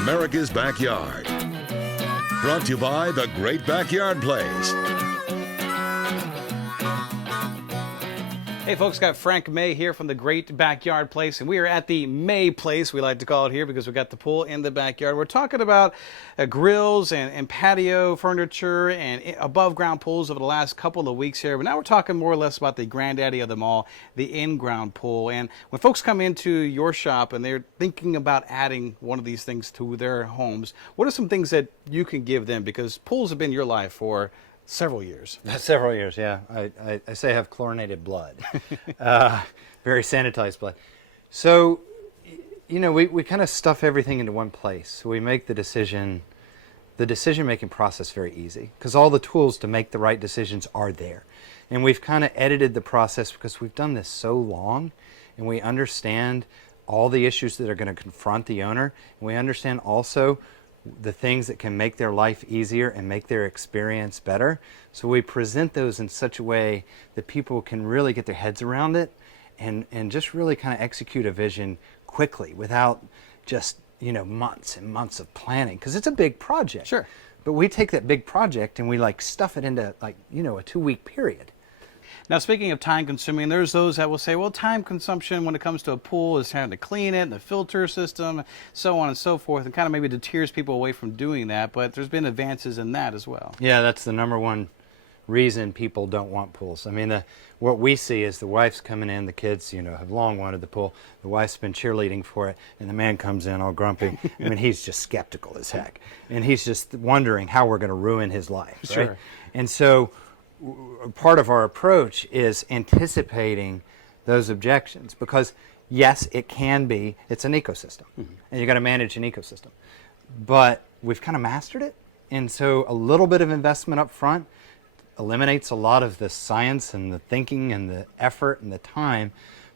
America's Backyard. Brought to you by The Great Backyard Place. Hey folks, got Frank May here from the Great Backyard Place, and we are at the May Place, we like to call it here, because we got the pool in the backyard. We're talking about grills and patio furniture and above ground pools over the last couple of weeks here, but now we're talking more or less about the granddaddy of them all, the in-ground pool. And when folks come into your shop and they're thinking about adding one of these things to their homes, what are some things that you can give them? Because pools have been your life for several years. Several years, yeah. I say I have chlorinated blood, very sanitized blood. So, you know, we kind of stuff everything into one place. So we make the decision-making process very easy, because all the tools to make the right decisions are there. And we've kind of edited the process because we've done this so long, and we understand all the issues that are going to confront the owner, and we understand also the things that can make their life easier and make their experience better. So we present those in such a way that people can really get their heads around it and just really kind of execute a vision quickly without just, you know, months and months of planning, because it's a big project. Sure. But we take that big project and we like stuff it into, like, you know, a 2-week period. Now, speaking of time consuming, there's those that will say, well, time consumption when it comes to a pool is having to clean it and the filter system, so on and so forth, and kind of maybe deters people away from doing that, but there's been advances in that as well. Yeah, that's the number one reason people don't want pools. I mean, what we see is the wife's coming in, the kids, you know, have long wanted the pool, the wife's been cheerleading for it, and the man comes in all grumpy. I mean, he's just skeptical as heck, and he's just wondering how we're going to ruin his life, right? Sure. And so part of our approach is anticipating those objections, because yes, it can be, it's an ecosystem, and you got to manage an ecosystem, but we've kind of mastered it. And so a little bit of investment up front eliminates a lot of the science and the thinking and the effort and the time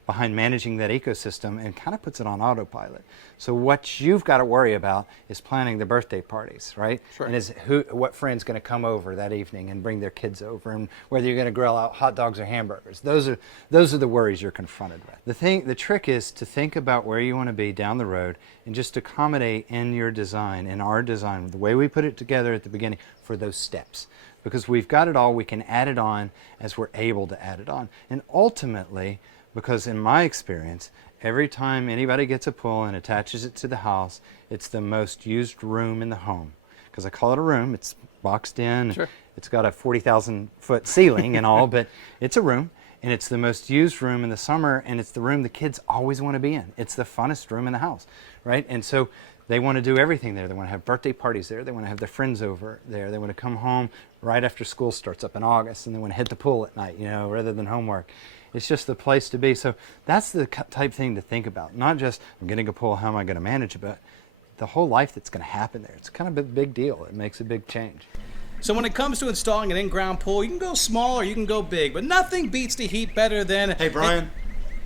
behind managing that ecosystem, and kind of puts it on autopilot. So what you've got to worry about is planning the birthday parties, right? Sure. And what friend's going to come over that evening and bring their kids over, and whether you're going to grill out hot dogs or hamburgers. Those are the worries you're confronted with. The trick is to think about where you want to be down the road and just accommodate in your design, in our design, the way we put it together at the beginning, for those steps. Because we've got it all, we can add it on as we're able to add it on. And ultimately, because in my experience, every time anybody gets a pool and attaches it to the house, it's the most used room in the home. Because I call it a room, it's boxed in, Sure. It's got a 40,000-foot ceiling and all, but it's a room, and it's the most used room in the summer, and it's the room the kids always want to be in. It's the funnest room in the house, right? And so they want to do everything there. They want to have birthday parties there. They want to have their friends over there. They want to come home right after school starts up in August, and they want to hit the pool at night, you know, rather than homework. It's just the place to be. So that's the type thing to think about. Not just, I'm getting a pool, how am I going to manage it, but the whole life that's going to happen there. It's kind of a big deal. It makes a big change. So when it comes to installing an in-ground pool, you can go small or you can go big, but nothing beats the heat better than... Hey, Brian,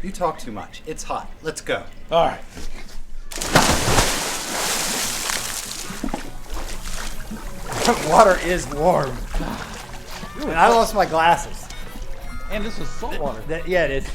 you talk too much. It's hot. Let's go. All right. Water is warm. And I lost my glasses. And this is salt water. Yeah, it is.